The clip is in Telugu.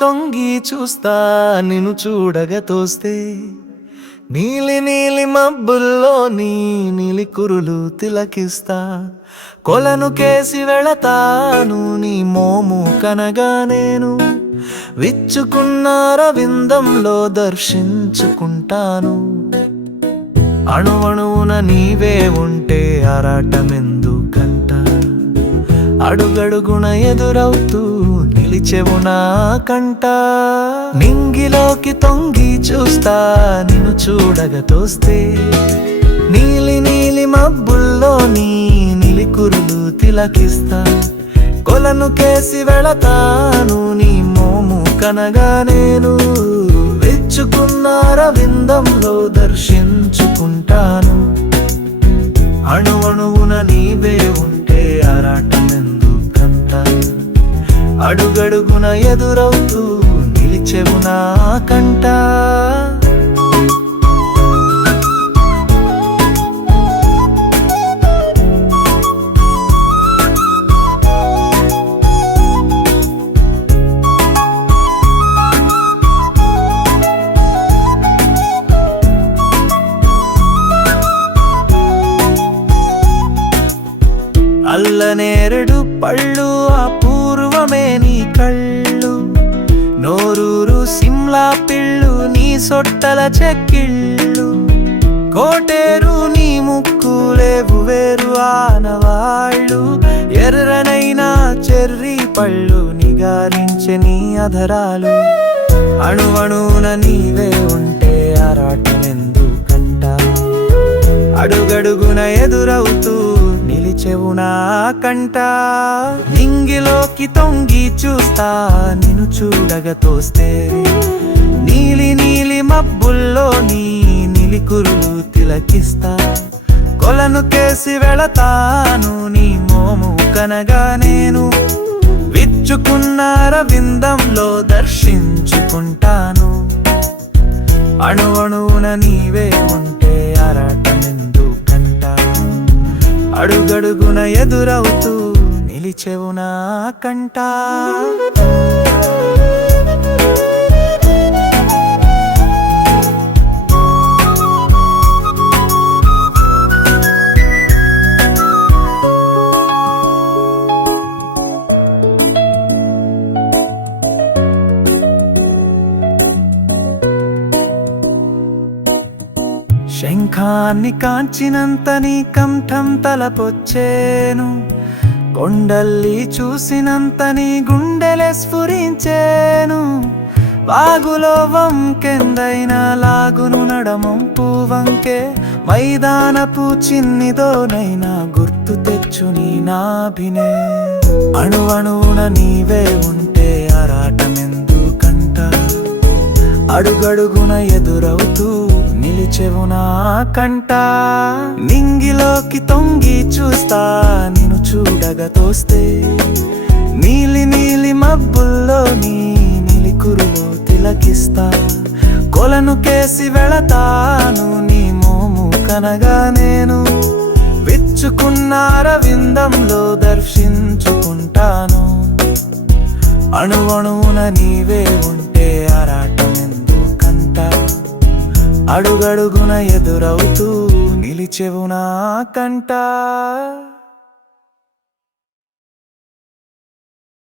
తొంగి చూస్తా నిన్ను చూడగా తోస్తే. నీలి నీలి మబ్బుల్లో నీ నీలి కురులు తిలకిస్తా. కొలను కేసి వెళతాను నీ మోము కనగా నేను. విచ్చుకున్నార విందంలో దర్శించుకుంటాను. అణువణువున నీవే ఉంటే అరాటమెందుకంట అడుగడుగున ఎదురవుతూ నిలిచెవు నా కంట. నింగిలోకి తొంగి చూస్తా నిన్ను చూడగ తోస్తే. నీలి నీలి మబ్బుల్లో నీ నీలి కురులు తిలకిస్తా. కొలను కేసి వెళతాను నీ మోము కనగా నేను. విచ్చుకున్నార విందంలో దర్శించుకుంటా అడుగడుగున ఎదురవుతూ నిలిచెవు నా కంట. అల్లనేరడు పళ్ళు అపూర్వమే నీ కళ్ళు. నోరూరు సిమ్లా పిళ్ళు నీ సొట్టల చెక్కిళ్ళు. కోటేరు నీ ముక్కు లేవు వేరు ఆనవాళ్ళు ఎర్రనైనా చెర్రి పళ్ళు నిగారించే నీ అధరాలు. అణువణువున నీవే ఉంటే ఆరాటమెందుకంట. అడుగడుగున ఎదురవుతూ చెవునా నా కంట. నింగిలోకి తొంగి చూస్తా నిన్ను చూడగ తోస్తే. నీలి నీలి మబ్బుల్లో నీ నీలి కురులు తిలకిస్తా. కొలను కేసి వెళతాను నీ మోము కనగా నేను. విచ్చుకున్నార విందంలో దర్శించుకుంటాను. అణువణువున నీవే ఉంటా అడుగడుగున ఎదురవుతూ నిలిచెవు నా శంఖాన్ని కాంచినంత నీ కంఠం తలపొచ్చేను. కొండల్లి చూసినంత నీ గుండెలే స్ఫురించేను. వాగులో వంకెందైన లాగును నడమంపు వంకే. మైదానపు చిన్నిదోనైనా గుర్తు తెచ్చు నీ నాభినే. అణువణువున నీవే ఉంటే ఆరాటమెందుకంట. అడుగడుగున ఎదురవుతూ నిలిచెవు నా కంట. నింగిలోకి తొంగి చూస్తా నిన్ను చూడగా తోస్తే. నీలి నీలి మబ్బుల్లో నీ నీలి కురులు తిలకిస్తా. కొలను కేసి వెళతాను నీ మోము కనగా నేను. విచ్చుకున్నార విందంలో దర్శించుకుంటాను. అణువణువున నీవే ఉంటా అడుగడుగున ఎదురవుతూ నిలిచెవు నా కంట.